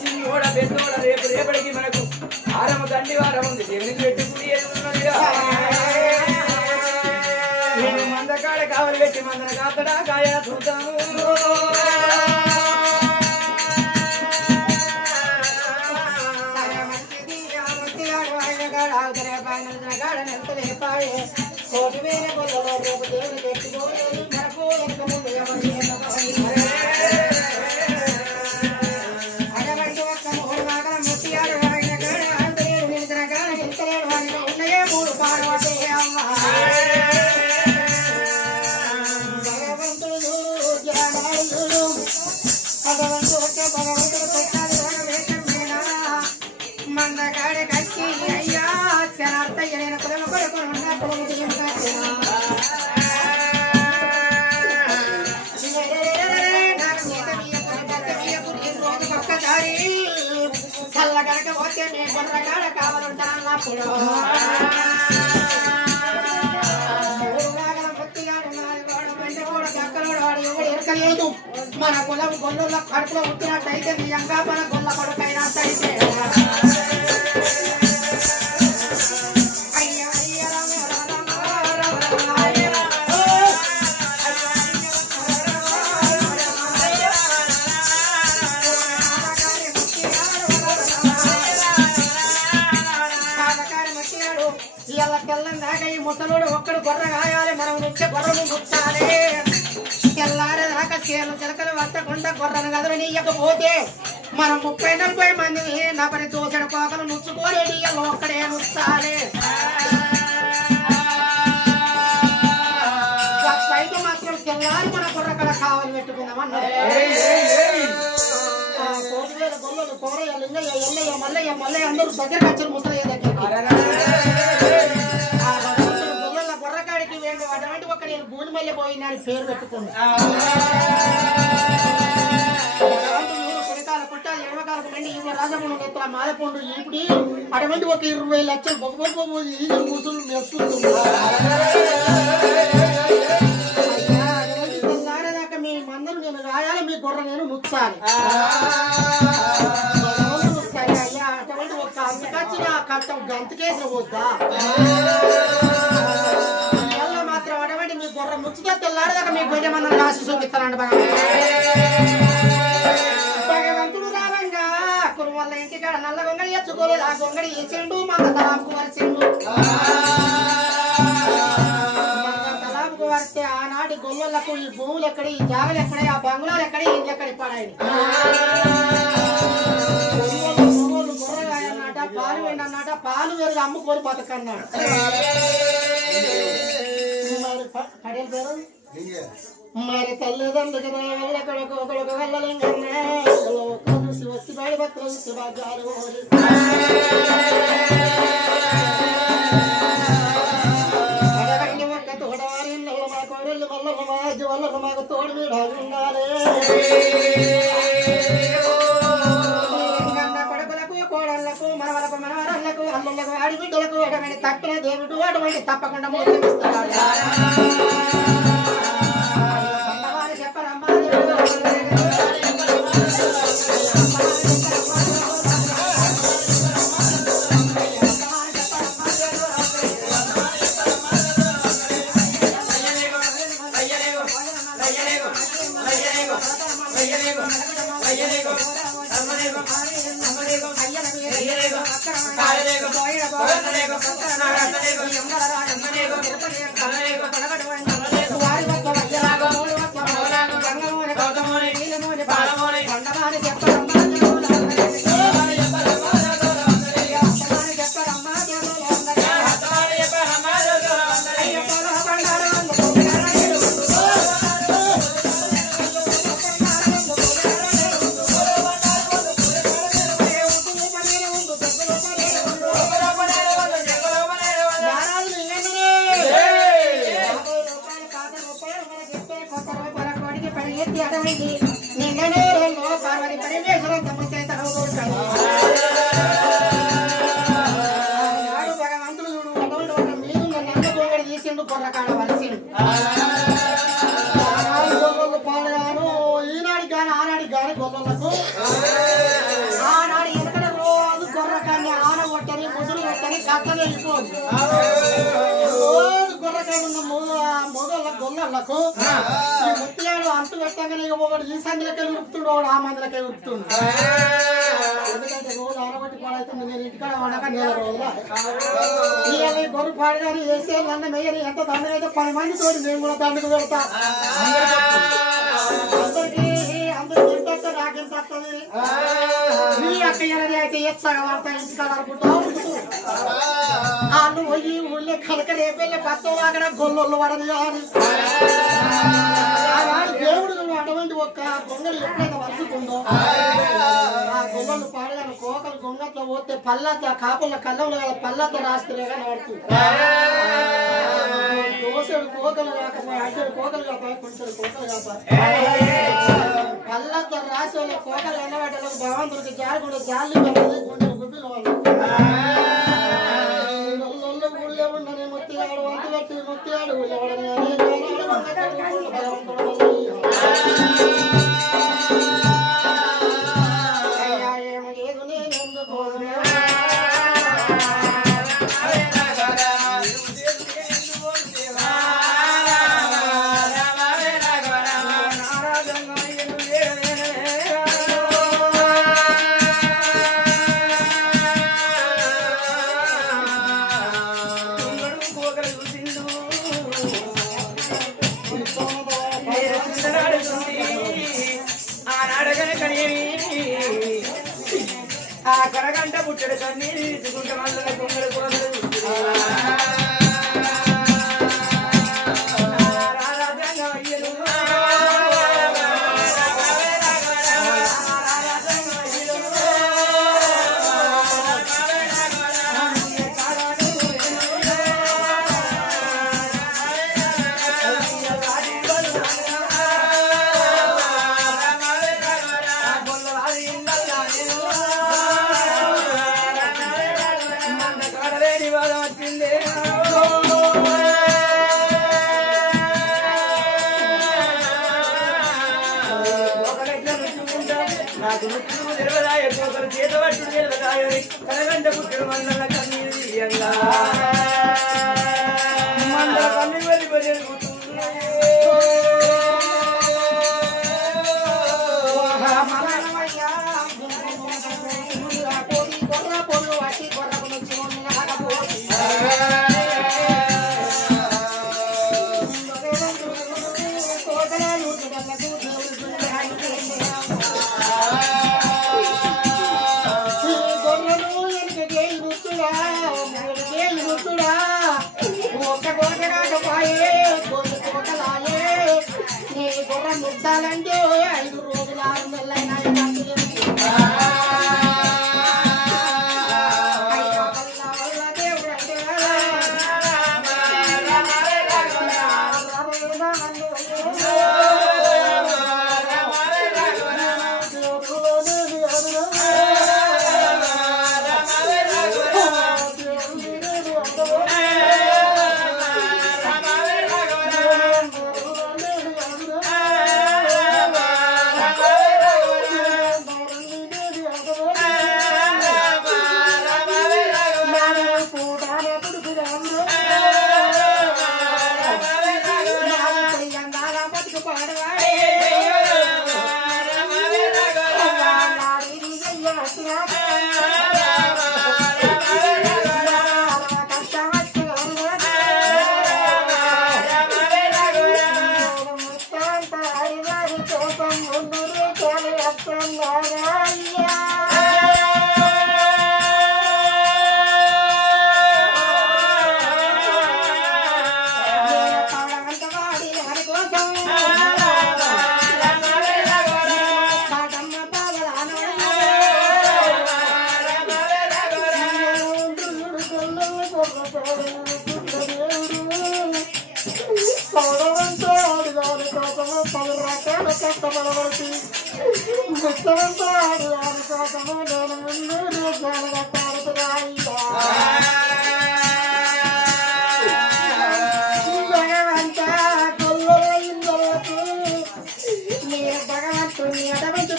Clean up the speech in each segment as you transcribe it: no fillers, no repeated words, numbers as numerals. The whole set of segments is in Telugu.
సిన్నోడ పెద్దోడ రేపు రేపటికి మనకు ఆరమ దండి వారం ఉంది దేవునికి పెట్టుకుని నేను మందకాడ కావలి పెట్టి మందన కాతడా కాయ చూద్దాము కోటి వేల కొల్లలో రేపు దేవుని పెట్టుకోలేదు మనకు ఎంత ముందు అటువంటి ఒక్క మూడు మాటల ముత్యాలు ఆయన అంతలేడు నిలిచిన కాడ ఎంతలేడు ఆయన ఉన్నాయే మూడు పాడవటే అమ్మ భగవంతుడు జ్ఞానాయుడు భగవంతుడు భగవంతుడు పెట్టాలి మందకాడ కచ్చి అయ్యా శనార్థయ్య నేను కులమ కొడుకు చల్ల కనుక పోతే మీ బుర్రకాడ కావాలంటారన్నప్పుడు ఎరకలేదు మన కులం గొల్ల కడుపులో పుట్టినట్టయితే నిజంగా మన గొల్ల కొడుకైనట్టయితే ముసలోడు ఒక్కడు గొర్ర కాయాలి మనం వచ్చే గొర్రెను ముచ్చాలి తెల్లారేదాకా చేలు చిలకలు పట్టకుండా గొర్రెను గదులు నీయకపోతే మనం 30-40 మందిని నా పని దోసెడు కోకలు నుచ్చుకోలే నీయలు ఒక్కడే నుచ్చాలి అయితే మాత్రం తెల్లారి మన గొర్రె కడ కావాలి పెట్టుకున్నామన్నారు 1,000 గొల్లలు కోరయ్య లింగయ్య ఎల్లయ్య మల్లయ్య మల్లయ్య అందరూ దగ్గర వచ్చారు ముసలయ్య దగ్గర అటువంటి ఒక నేను భూమి మళ్ళీ పోయినాను పేరు పెట్టుకుని కొనకాల పుట్టాలి ఎడమకాలకు మండి ఇవి రాజమును ఎత్తుల మాలపండు ఇప్పుడు అటువంటి ఒక 20 లక్షలు బొగ్గబొగ్గు ఈ కూతురు మెస్తున్నారేదాకా మీ మందరు నేను రాయాలి మీ గొర్రె నేను నుచ్చాలి సరే అయ్యా అటువంటి ఒక అందుకచ్చి నా కట్టం గంతకేసిన వద్దా మీ గొర్రె ముచ్చుతో తెల్లారేదాకా మీ గొర్రె మందరం రాసి చూపిస్తానండి భగవంతుడు రావంగా కురు వల్ల ఇంటికాడ నల్ల గొంగడి ఎచ్చుకోలేదు ఆ గొంగడి ఇచ్చిండు మంద తలాపుకు వరిచిండు తలాపుకు వరిస్తే ఆనాటి గొల్లలకు ఈ భూములు ఎక్కడ ఈ జాగలు ఎక్కడ ఆ బంగ్లాలు ఎక్కడ ఇంటి ఎక్కడ పడాయి గొర్రెగాయన్నట పాలు వేయనన్నట పాలు వేరుగా అమ్ముకోని బతకన్నాడు మరి తల్లిదండ్రులు వెళ్ళ కొడుకు కొడుకు వెళ్ళలింగూసి వచ్చి బయట భక్తులు శుభాచారు అడగండి ఒక్క తోడవారి మా కోడళ్ళు వల్ల మాజు వల్ల మాకు తోడు మీద ఉండాలి కొడుకులకు కోడళ్లకు మనవలకు మనవరాళ్లకు అల్లులకు ఆడిబిడ్డలకు అటువంటి తప్పిన దేవుడు అటువంటి తప్పకుండా మోసమిస్తాడు ఈనాడు కానీ ఆనాడు కానీ గొల్లలకు గొల్లలకు ఈ ముత్యాలు అంటు పెట్టగానే ఒకడు ఈ సందులకే ఉరుకుతుండు, ఒకడు ఆ మందులకే ఉరుకుతుండు. ఎందుకంటే రోజు ఆరబట్టి పాడైతుంది. నేను ఇంటికాడ ఉండగా నెల రోజులు ఈ గొర్రె పాడగాని వేసే నన్ను మెయ్యని ఎంత దండగా అయితే 10 మంది తోటి మేము కూడా దండకు వెళ్తా. అందరికి ఎంత నాకెంత వస్తుంది. నీ అక్కయ్యని అయితే ఎచ్చగా వాడతా ఇంటికాడ అనుకుంటా వాళ్ళు పోయి ఊళ్ళో కలక రేపెళ్ళి పత్తం అక్కడ గొల్లొల్లు పడని కానీ దేవుడు అటువంటి ఒక్క గొంగలు ఎప్పుడైతే వరుసుకుందో ఆ గొల్లలు పాడగానే కోకలు గొంగట్లో పోతే పల్లతో కాపుల కళ్ళంలో కదా పల్లతో రాస్తే కానీ పడుతుంది. దోసెడు కోకలు కాకపోయి అడ్డడు కోకలు కాకపోయి కొంచెం కోకలు కాకపోయి పల్లతో రాసి వాళ్ళ కోకలు ఎండబెట్టలకు భగవంతుడికి జారుకుంటే జాలి కొంచెం గుడ్డులు వాళ్ళు ఊళ్ళో ఉండని ముత్తిగాడు వంతు పెట్టి ముత్తిగాడు ఆ కరగంట పుట్టడు కన్నీరు తీసుకుంటే మళ్ళీ కొంగడు కోసలు నాకు ముక్కులు తెలవదాయ కోకలు చేతబట్టుడు తెలవదాయ కరగంట పుట్టడు మండల కన్నీరు తీయంగా మండల కన్నీరు వెళ్ళిపోయి ముగ్గాలంటే 5 రోజులు 6 నెలలైనా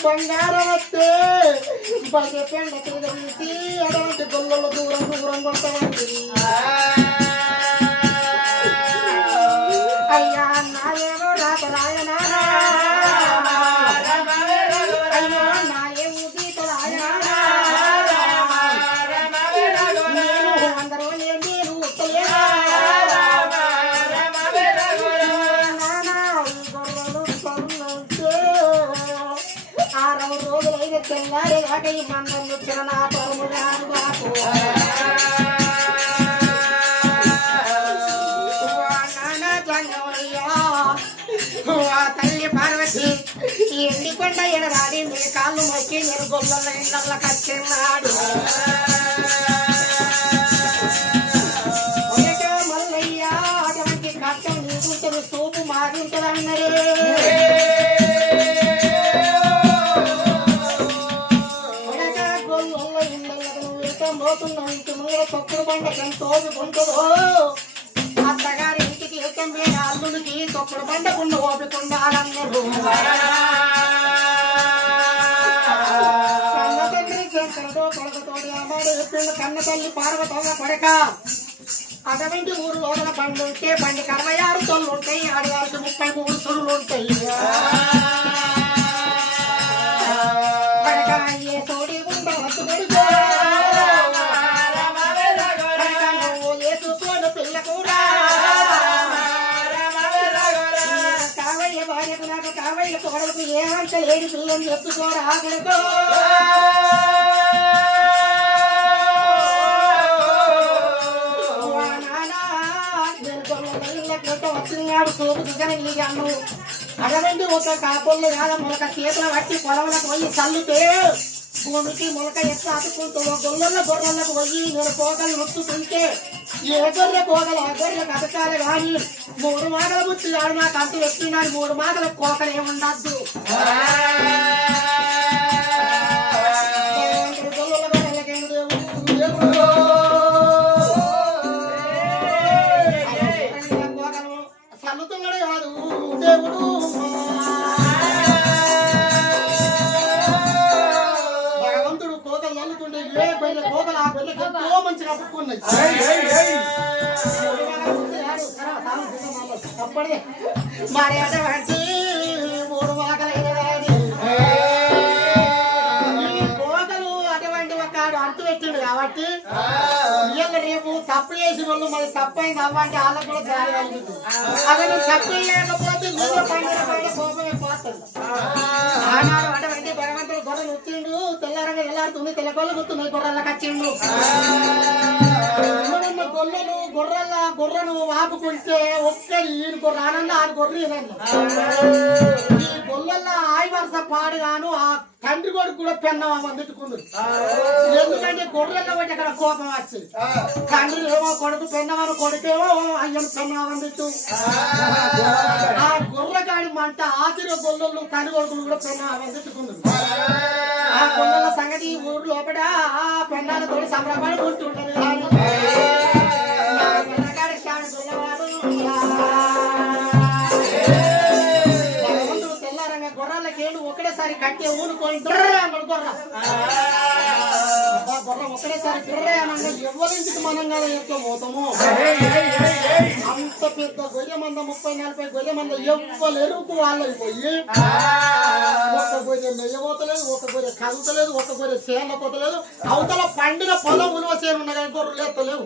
బంగారవస్తే బయట పెండ తిరిగి అటువంటి గొల్లలు దూరం దూరం కొట్టవండి అయ్యా నాలుగు దాకా ఈ మందం వచ్చిన నా తరుము రాను బాపు తల్లి పార్వతి ఎండికొండ ఎడరాడి మీ కాళ్ళు మొక్కి నేను గొల్లల ఇళ్ళ కచ్చిన్నాడు మల్లయ్య అటువంటి కష్టం నీకుంటుంది సూపు మారింటుందన్నరే గొల్లల ఇళ్ళకు నువ్వు పోతున్నావు ఇంటి ముందు తొక్కుడు బండ ఎంతో ఉంటుందో అత్తగారి ఇంటికి వెళ్తే మీ అల్లుడికి తొక్కుడు బండకుండా ఓపికుండాలన్నారు కన్న తండ్రి శంకరుడు కొడుకుతోడి అమ్మాడు చెప్పిండు కన్న తల్లి పార్వతమ్మ కొడక అటువంటి ఊరు లోపల బండ్లు ఉంటే బండికి 66 తొళ్ళు ఉంటాయి ఆడవారికి 33 సురులు ఉంటాయి కొడక ఏ తోడి ఉండ వద్దు కొడుకో నువ్వు ఏసుకోను పిల్ల కూడా కావయ్య భార్యకు నాకు కావయ్య కోడలకు ఏమంత లేని పిల్లని చెప్పుకోరా కొడుకో వచ్చినాడు సోపు చూసిన నీ అన్ను అటువంటి ఒక కాపుల్లో కాదు మొలక చేతులు పట్టి పొలంలోకి పోయి చల్లితే భూమికి మొలక ఎట్లా అతుకుంటుందో గొల్లల్లో గొర్రెలకు పోయి నేను కోకలు నొత్తుకుంటే ఏ గొర్రె కోకలు ఆ గొర్రె కథకాలు కానీ 3 మాటలు బుచ్చినాడు నాకు అంటూ పెట్టినాడు 3 మాటల కోకలు ఏముండద్దు గొల్లల గొర్రెలకేమి చల్లుతున్నాడు కాదు దేవుడు భగవంతుడు కోకలు చల్లుతుండే ఏ బయట కోకలు ఆ బయటకి ఎంతో మంచిగా పట్టుకున్నాయి తప్పడే మరి అటువంటి 3 వాకలైనది ఈ కోకలు అటువంటి ఒక అంటు పెట్టిండు కాబట్టి ఇవాళ రేపు తప్పు చేసిన వాళ్ళు మరి తప్పైంది అవ్వంటే వాళ్ళకు కూడా గాలి కలిగింది అవి తప్పు లేకపోతే నీళ్ళ పండుగ పైన కోపమే పోతుంది ఆనాడు అటువంటి భగవంతుడు గొర్రెలు వచ్చిండు తెల్లారంగా ఎల్లాడుతుంది తెల్లగొల్ల గుర్తున్నాయి గొర్రెలకు వచ్చిండు గొర్రెలు గొర్రెను వాపుకుంటే ఒక్కడి ఈయన గొర్రె ఆనంద ఆ గొర్రె ఈ గొర్రెల్లో ఆయి వరుస పాడుగాను ఆ తండ్రి కొడుకు కూడా పెన్నవా తిట్టుకున్నాడు ఎందుకంటే గొర్రెల్లో బట్టి అక్కడ కోపం వచ్చింది తండ్రి ఏమో కొడుకు పెన్నవారు కొడుకేమో అయ్యను పెన్నవా తిట్టు ఆ గొర్రెకాడి మంట ఆతిర గొల్లలు తండ్రి కొడుకులు కూడా పెన్నవా తిట్టుకున్నాడు ఆ గొర్రెల సంగతి ఊరు లోపల పెన్నాలతో సంబరపడుకుంటుంటారు తెల్లారంగా గొర్రెలకేళ్ళు ఒకటేసారి కట్టి ఊనుకొని గొర్రె ఒకటేసారి గొర్రెమన్నా ఎవరింటికి మనం కదా ఎక్కువ పోతాము అంత పెద్ద గొర్రె మంద 30-40 గొర్రె మంద ఎవ్వరు ఎరుకు వాళ్ళకి పోయి ఒక గొర్రె నెయ్యబోతలేదు ఒక గొర్రె కలుగుతలేదు ఒక గొర్రె సేన పోతలేదు అవతల పండిన పొలం ఉలువ సేను ఉన్నాయి గొర్రెలు ఎత్తలేవు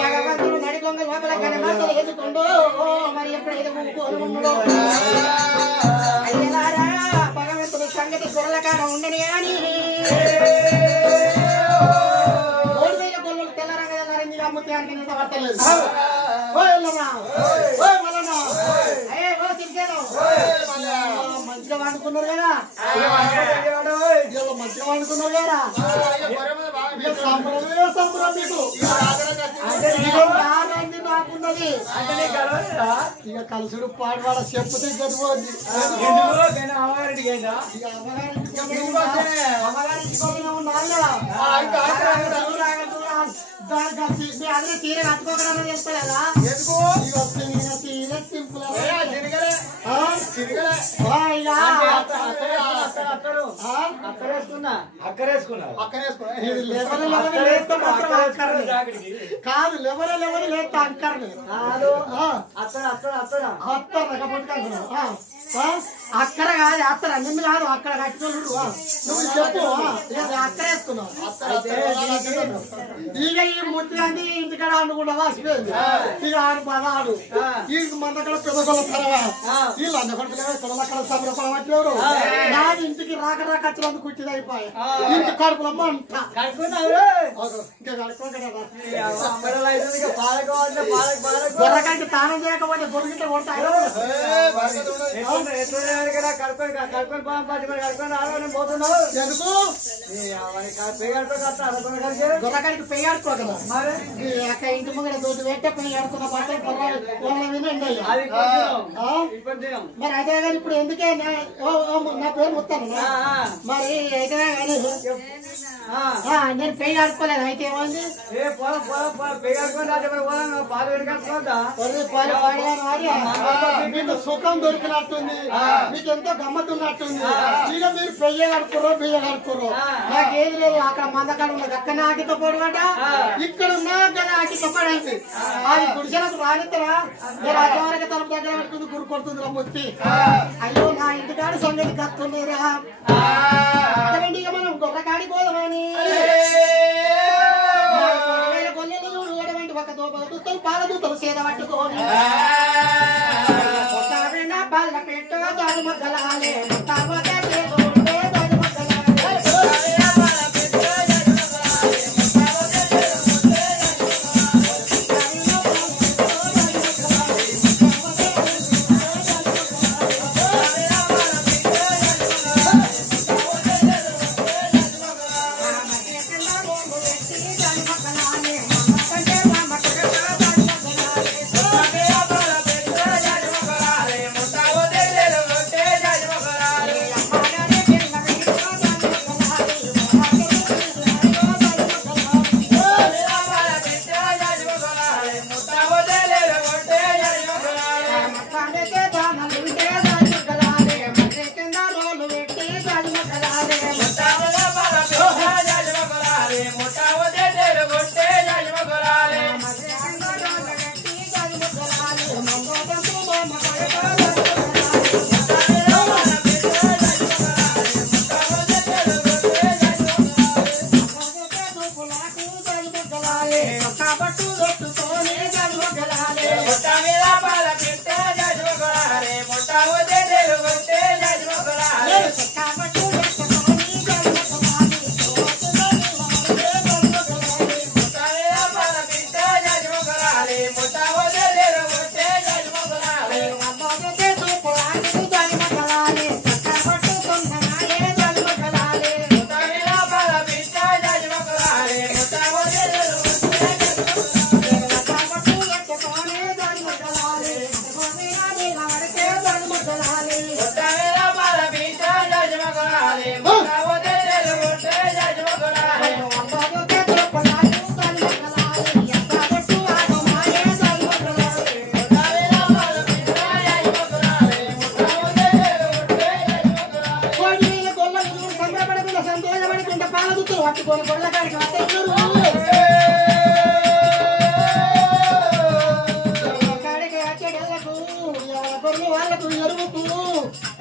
భగవంతుడు నడికొంగ లోపల కనమాతలు ఎదుకుండు మరి ఎప్పుడైతే ఉన్నాడో అయ్యలారా భగవంతుడు సంగతి గొర్రెల కాడ ఉండని అని 3000 గొర్రెలు తెల్లరంగా తెల్లారని అమ్ముతే అంటే పడతలేదు మంచిగా వండుకున్నారు కదా మంచిగా వండుకున్నారు కదా సంబరం మీకు నాకున్నది ఇక కలుసుడు పాడువాడ చెప్పుతే గడిపోద్ది అమ్మగారింటికి అదే తీర కట్టుకోకడానికి తెలుసుకోలేదా తీర సింపుల్ కాదు లెవెల్ లేస్తా అంకర్ని అత్తరు అక్కడ కాదు అత్తరా నిన్ను కాదు అక్కడ కట్టుకోడు నువ్వు చెప్పు అక్కడ వేసుకున్నావు ఇక ఈ ముత్యాన్ని ఇంటికాడ అనుకుంటా వాసిపోయింది ఇక ఆడు పదాడు ఈ మందక్కడ పెద్దగొల్ల తర్వాత వీళ్ళు అందక్కడ సంబరపడ పట్టేవారు నాది ఇంటికి రాక రాక వచ్చినందుకు కుట్టిది అయిపోయాయి ఇంటి కడుపులమ్మ అంట ఇంకా గొర్రకాయకి తానం చేయకపోతే గొర్రె కొడతాయి గొర్రకాడికి పెయ్యి ఆడుకోగల అక్కడ ఇంటి ముంగడ దోటి పెట్టే పెయ్యి ఆడుకున్న బట్టలు మరి అయితే కానీ ఇప్పుడు ఎందుకే నా పేరు మొత్తాను మరి అయితే కానీ నేను పెయ్యి ఆడుకోలేదు అయితే ఏమైంది మీకు సుఖం దొరికినట్టుంది మీకు ఎంతో గమ్మతున్నట్టుంది ఇక మీరు పెయ్య కడుకోరో బియ్య కడుకోరో నాకేది లేదు అక్కడ మందకాడ ఉన్నది అక్కడ ఆకితో పోడుగట ఇక్కడ ఉన్నా కదా ఆకితో పడండి అది గుడిసెలకు రానిద్దరా మీరు అజవారికి తలుపు దగ్గర పెట్టుకుంది గురి కొడుతుంది రమ్మొచ్చి అయ్యో నా ఇంటికాడ సంగతి కత్తుండేరా అదేంటి ఇక మనం గొర్రెకాడికి పోదామని గొల్లెలు చూడవంటి ఒక దూతలు పాల దూతలు సేద పట్టుకోని బల్ల పెట్టు దాని మొగ్గలాలే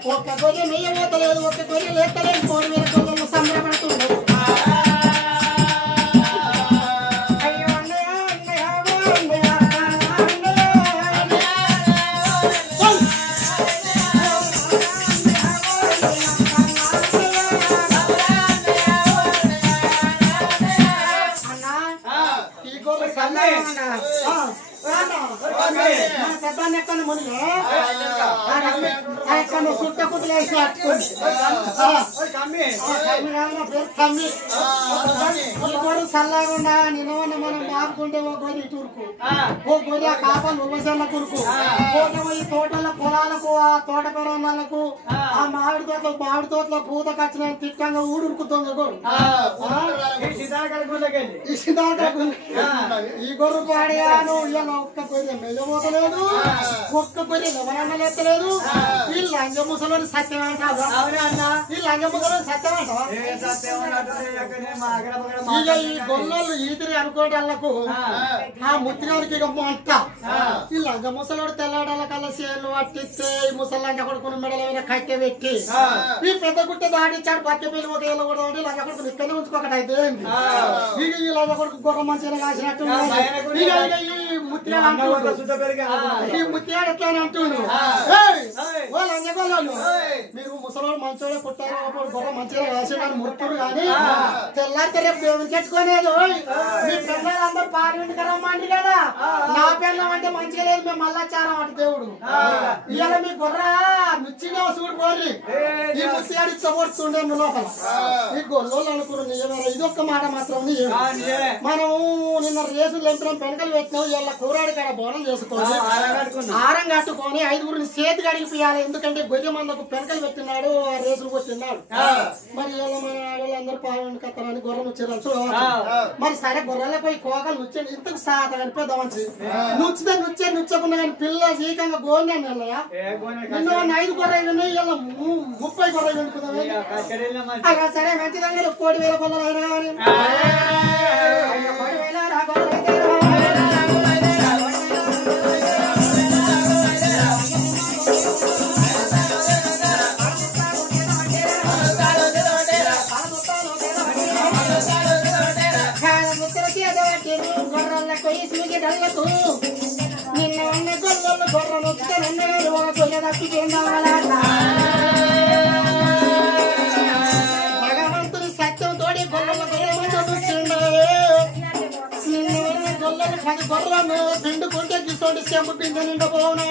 ఒక్క గొర్రె నెయ్యబోతలేదు ఒక్క గొర్రె లేస్తలేదు 3000 గొర్రెలు సంబరపడుతుంది అయ్యో అన్నయ్య అన్నయ్య అన్న ఈ గొర్రె పెద్ద మునిగే సుట్ట కుదిలేసి చల్లకుండా నిన్న మనం బాగుంటే ఓ గొర్రె తురుకు ఓ గొర్రె కాపలు ఉపసరణ కురుకు ఈ తోటల పొలాలకు ఆ తోట పొలాలకు ఆ మామిడి తోటలో పూత కచ్చిన తిట్టంగా ఊడురుకుతుంది ఈ గొర్రె పాడియాను ఇలా ఒక్క గొర్రె మెయ్యబోతలేదు ఒక్క కొన్ని ఎవరన్నా లేస్తలేదు ఈ లంగ ముసలోని సత్యం అంటావా ఈ లంగ ముసలోని సత్యం అంటావా ఇక ఈ గొల్లలు ఈదిరి అనుకోవడాలకు ఆ ముత్తిగారికి ఇక మొట్ట ఈ లంగ ముసలోడు తెల్లాడాల కల్లా సేలు పట్టిస్తే ఈ ముసలంగ కొడుకుని మెడల కట్టె పెట్టి ఈ పెద్ద గుట్ట దాడిచ్చాడు పక్క పిల్లలు ఒక ఏళ్ళు కూడా ఉండి లంగ కొడుకుని ఇక్కడనే ఉంచుకోకట అయితే ఇక ఈ లంగ కొడుకు గొర్ర మంచిగా కాసినట్టు ఈ ముత్తిగాడు అంటుండు ఈ ముత్తిగాడు ఎట్లా అని అంటుండు ఓ లంగ గొల్లలు మీరు ముసలోడు మంచోడే పుట్టారు గొర్ర మంచిగా కాసిన ముట్టుడు కానీ తెల్లారితే రేపు దేవుని చెట్టుకోలేదు మీ పిల్లలు అందరూ పార్లమెంట్ రమ్మండి కదా నా పిల్లం అంటే మంచిగా లేదు మేము మళ్ళా చాలా అంటే దేవుడు ఇవాళ మీ గొర్ర నుచ్చిగా చూడు పోరి ఈ ముత్తిగాడు ఇచ్చబడుతుండే లోపల ఈ గొల్లోళ్ళు అనుకున్నాం ఇది ఒక్క మాట మాత్రం మనం నిన్న రేసులు తెంపినాం పెనకలు పెట్టినాం ఇవాళ కూరాడి కాడ బోనం చేసుకోవాలి ఆరం కట్టుకొని 5గురిని చేతి కడిగిపోయాలి ఎందుకంటే గొర్రె మందకు పెనకలు పెట్టినాడు రేసులు కొట్టినాడు మరి ఇవాళ మన ఆడవాళ్ళందరూ పాల్గొని కత్తారని గొర్రె నుచ్చారు చూడవచ్చు మరి సరే గొర్రెల పోయి కోకలు నుచ్చండి ఇంతకు సాత కనిపిద్దామని నుచ్చితే నుచ్చకుండా కానీ పిల్ల సీకంగా గోండి వెళ్ళయా నిన్న 5 గొర్రెలు ఉన్నాయి ఇలా 30 గొర్రెలు ఉంటున్నాయి సరే మంచిదంగా 1,000 గొర్రెలు అయినా కానీ 1,000 గొర్రెలు గొర్రెలకు నిన్న ఉన్న గొర్రెలు గొర్రెలు వస్తానన్నారు ఒక గొర్రె భగవంతుని సత్యంతో గొర్రెల గొర్రెలు నిన్న ఉన్న గొర్రెలు 10 గొర్రెలను పిండుకుంటే గిసోడి చెంపు పిండి నిండపోను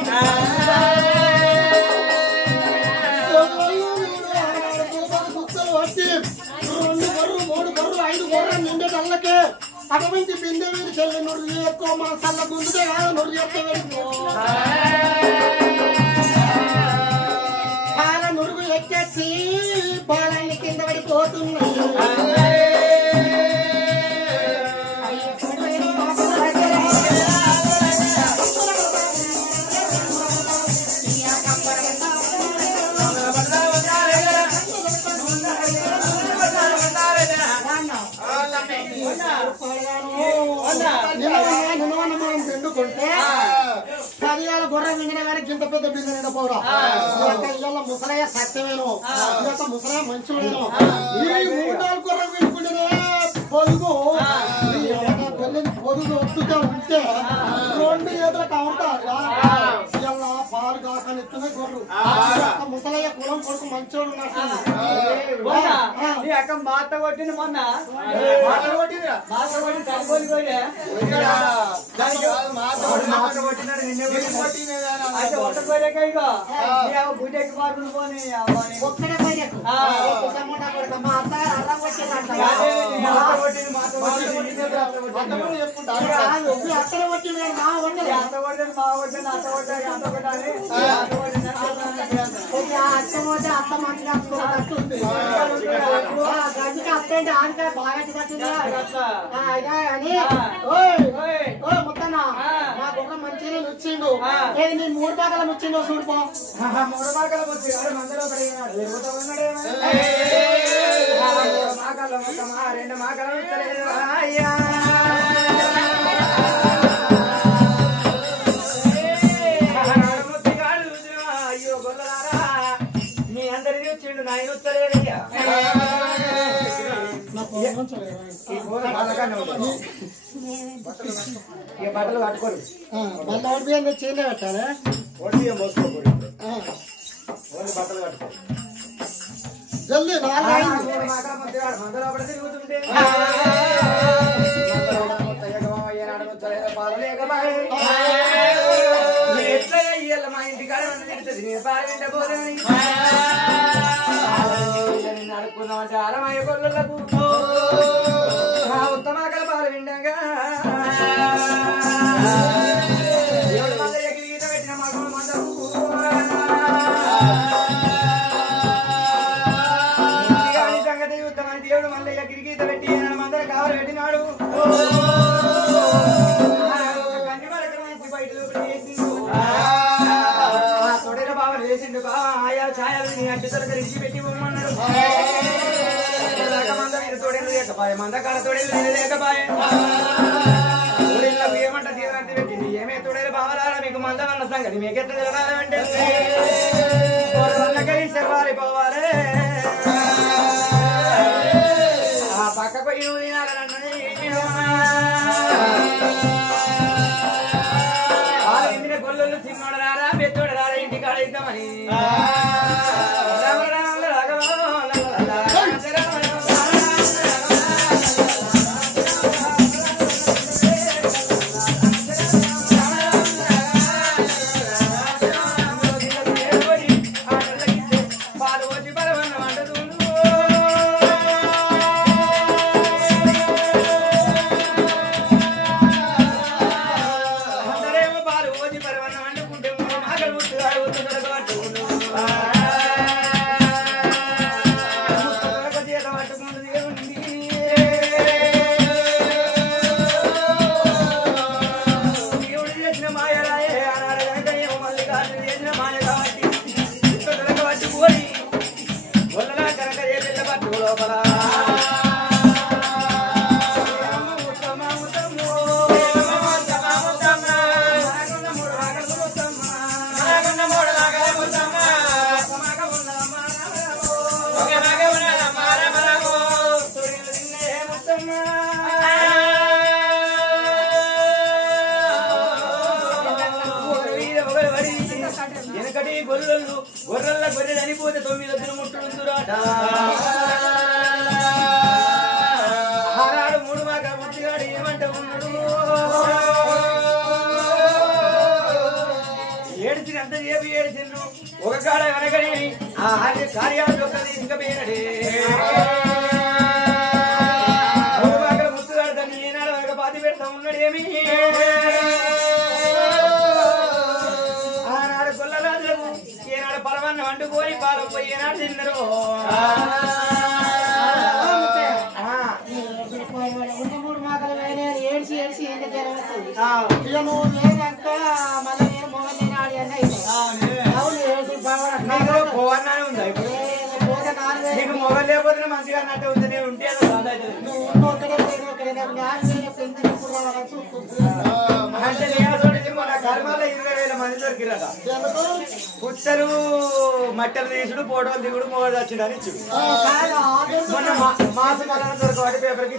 గుర్తులు వచ్చి 2 గొర్రెలు 3 గొర్రెలు 5 గొర్రెలు నిండేటల్లకే అటువంటి బిందె మీరు చెల్లి నువ్వు ఎక్కువ మన సల్ల ముందుకే కాదు నువ్వు చెప్తే బాల నురుగు ఎక్కేసి బాలాన్ని కింద పడిపోతున్నాయి పిండుకుంటే 10 గొర్రె మింగిన కానీ గింత పెద్ద బిందె నిండపోవడం ఇవాళ ముసలయ్య సత్యమేను ఇక ముసలయ్య మంచుడేను ఈ 3-4 గొర్రె పిండుకుంటేనే పొదుగు పొదుగు వస్తుంటే ఉంటే 2 చేతులకు అవుతారు ఇలా పాలు కాకని ఇస్తున్న గొర్రెలు ముసలయ్య కులం కొడుకు మంచోడు అక్క మాట కొట్టింది మొన్న మాట కొట్టింది తలపోలి పోయే అయితే ఒక్క కోరిక ఇక గుడ్డెక్కి మాటలు పోనీ ఒక్కడే అక్కడ వచ్చింది మా వంటలు అంత కొట్టింది మా కొట్టింది అంత కొట్టాలి అంత కొట్టాలి అత్తమోతే అత్త మంచిగా వస్తుంది గదికి అత్తంటే ఆనకాయ బాగా పట్టింది అని ముత్తన్న మా గుర్రం మంచిగా నుచ్చిండు ఏది నేను 3 భాగాల నుచ్చిండో చూడుకో 3 భాగాల వచ్చి మందలో రెండు మాకలు అయ్యో గొల్లలారా మీ అందరిది వచ్చిండు నాయన వచ్చలేదయ్యా బట్టలు కట్టుకోరు మళ్ళీ చేయలే పెట్టాలి పోసుకోకూడదు బట్టలు కట్టుకో జల్దీ మందలో పడి తిరుగుతుంటే ఎట్లా ఇయ్యాల మా ఇంటి కాడ తిరుగుతుంది నేను పాలింటపోదని నడుపుకున్నామంటే అరమయ్య కొల్లకు ఉత్తమాకల పాలు విండగా దేవుడు మంద ఎగిరి గీత పెట్టిన మాకు మందకు సంగతి యుద్ధమని దేవుడు మళ్ళీ ఎగిరి గీత పెట్టి మందర కావాలి పెట్టినాడు కన్ని మరక మంచి బయట లేకపాయ మందకాడ తోడేలు లేకపాయ ఏమంట తీవ్రాంతి పెట్టింది ఏమే తోడేలు బావలారా మీకు మందమన్న సంగతి మీకెట్ట తెలవాలంటే చెప్పాలి పోవాలి ఆ పక్కకు గొల్లు చిన్నోడు రారా పెద్దోడు రారా ఇంటికాడ ఇద్దామని గొర్రెల గొర్రె చనిపోతే 9 వద్దులు ముట్టుడుందురాట ఆనాడు 3 మాక ముచ్చిగాడు ఏమంట ఉన్నాడు ఏడిచిన అంత చేపి ఏడిచిండ్రు ఒక కాడ వెనకని ఆ కార్యాలు ఒక్క తీసుకుపోయినడే 3 మాకల ముచ్చుగాడు దాన్ని ఏనాడు వెనక పాతి పెడతా ఉన్నాడు ఏమి పరమాన్నం వండుకొని పాలు పోయి ఏనాడు తిన్నారు మూడు మాటలు ఏడ్చి ఏడ్చి ఏంటి జరుగుతుంది ఇక నువ్వు లేదంటే మళ్ళీ నేను మొగలు నేను ఆడి అన్న అవును ఏడ్చి పోవన్నానే ఉందా ఇప్పుడు నీకు మొగలు లేకపోతే మంచిగా అన్నట్టు ఉంది నేను ఉంటే మన కర్మాలో 20,000 మంది దొరికిరట పుచ్చలు మట్టలు తీసుడు ఫోటోలు దిగుడు మొగడు వచ్చాడు అని ఇచ్చుడు మొన్న మాస మరణ దొరకవాటి పేపర్కి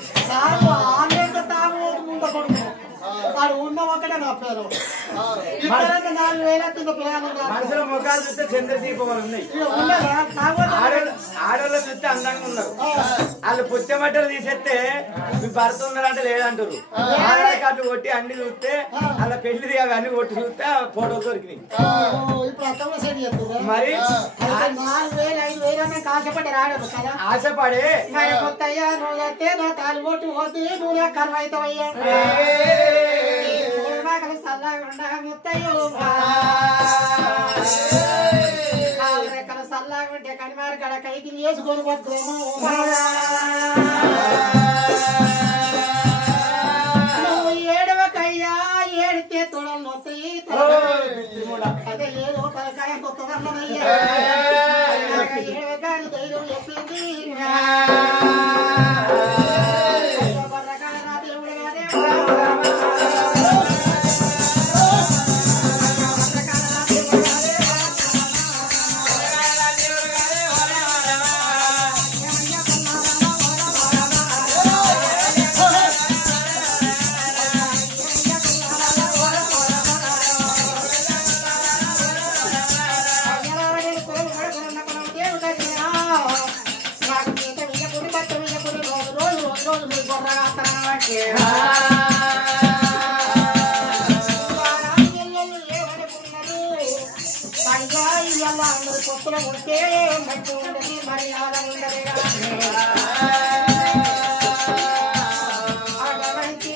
వాడు ఉన్న ఒకటే నా పేరు 4,000 మనుషుల ముఖాలు చూస్తే చంద్రదీపం ఉన్నాయి ఆడవాళ్ళు చూస్తే అందంగా ఉన్నారు వాళ్ళు పుచ్చ మట్టలు తీసేస్తే మీ భర్త ఉన్నారంటే లేదంటారు ఆధార్ కార్డు కొట్టి అన్ని చూస్తే వాళ్ళ పెళ్లిది అవి అన్ని కొట్టి చూస్తే ఫోటోలు దొరికినాయి మరి 4,000 ఆశపడి రాడదు కదా ఆశపడే కొత్తయ్యా నువ్వు అయితే నా తాలి కొట్టు పోతే నువ్వు కర్మ అవుతావయ్యా సల్లాగుండా ముత్తయ్యో రెక్కలు సల్లాగుంటే కనిమారు కడ కైకి వేసుకొని పోతున్నాము నువ్వు ఏడవకయ్యా ఏడితే తొడలు నొత్తాయి అదే ఏదో తలకాయ కొత్తదన్నయ్యా ఏడవకాని ధైర్యం చెప్పింది కొత్తలో ఉంటే మంచి ఉండదు మర్యాద ఉండదు అటువంటి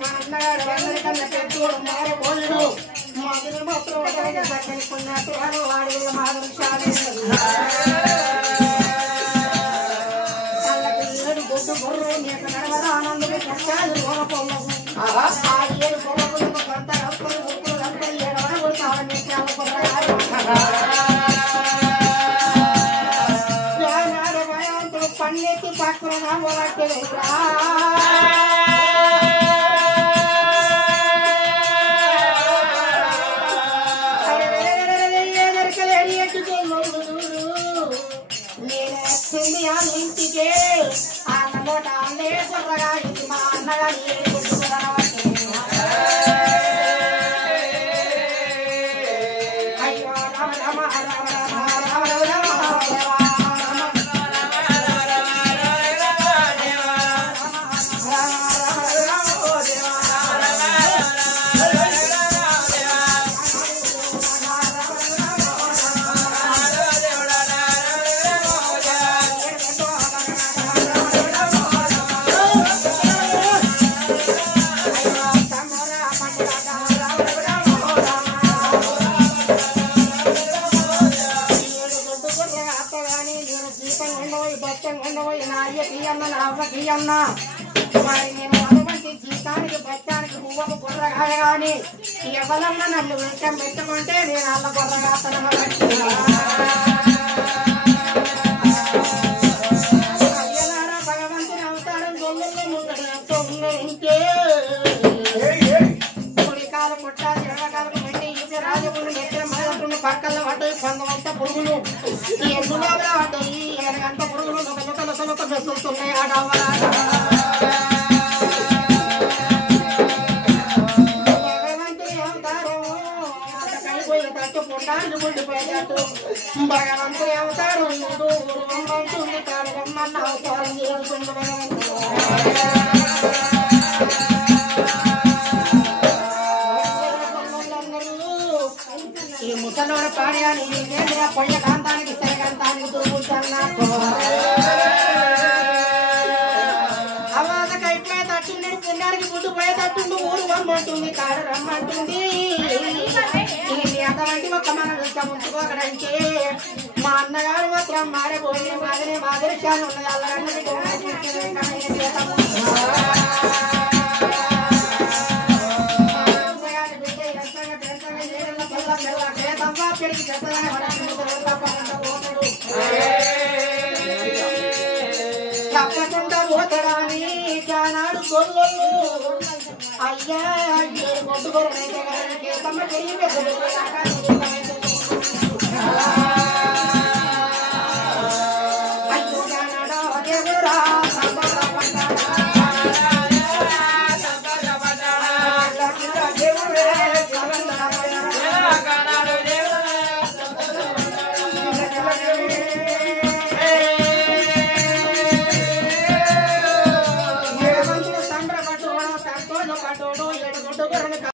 మా అన్నగాడు అందరికన్నా పెద్దోడు మారబోయుడు మాదిరి మాత్రం సరిపోయినట్టు వాడి మాదిరి వాళ్ళకి 7 గొడ్డు బొర్రు నీకు నడవరా ఆనందమే కష్టాలు ఓరపోవు ఆ 7 బొర్రకు కొంత రప్పలు ముక్కులు రప్పలు 7 వరకు కావాలని పన్నెత్తి పక్కన ఇంటికే అన్నమోట అన్నే కొర్రగా ఇది మా అన్నగా అయ్యో రామ రామ రామ రామ రామ రామ మరి నేను అటువంటి జీతానికి బచ్చానికి పువ్వకు గొర్రగాయ గాని ఎవరన్నా నన్ను వెంటం పెట్టుకుంటే నేను అల్ల గొర్రగాతన అయ్యలారా భగవంతుని అవతారం గొల్లల్లో ముందు ఎంతో ఉంటే పులికాలు పుట్టాలి ఎడవకాలకు పెట్టి ఇదే రాజపులు నెత్తిన మొదలు పక్కల్లో పడ్డాయి కొంతమంత పురుగులు ఈ ఎన్నులో పడ్డాయి 7 గంట పురుగులు ఒక మెసులుతున్నాయి ఆడవరా భగవంతుని అవతారం ఉంటుంది కాడు రమ్మన్న అవతారం చేసుకుంటున్నాడు ఈ ముసలోడు పాడయాని పొయ్య కాంతానికి సరిగంతానికి దూకుతున్నట్టు అవాదకి అయిపోయేటట్టుండి పుణ్యానికి గుడ్డు పోయేటట్టుండి ఊరు రమ్మంటుంది కాడు రమ్మంటుంది అంతమంది ఒక మనం ఉంచుకోకడంటే మా అన్నగారు మాత్రం మారిపోయి మాదిరి చాలా ఉన్నది అల్లగన్నది తప్పకుండా పోతడాని కానాడు గొల్లలు అయ్యా కొట్టుకోరనైతే తమ్మ అయ్యో కానాడా దేవుడా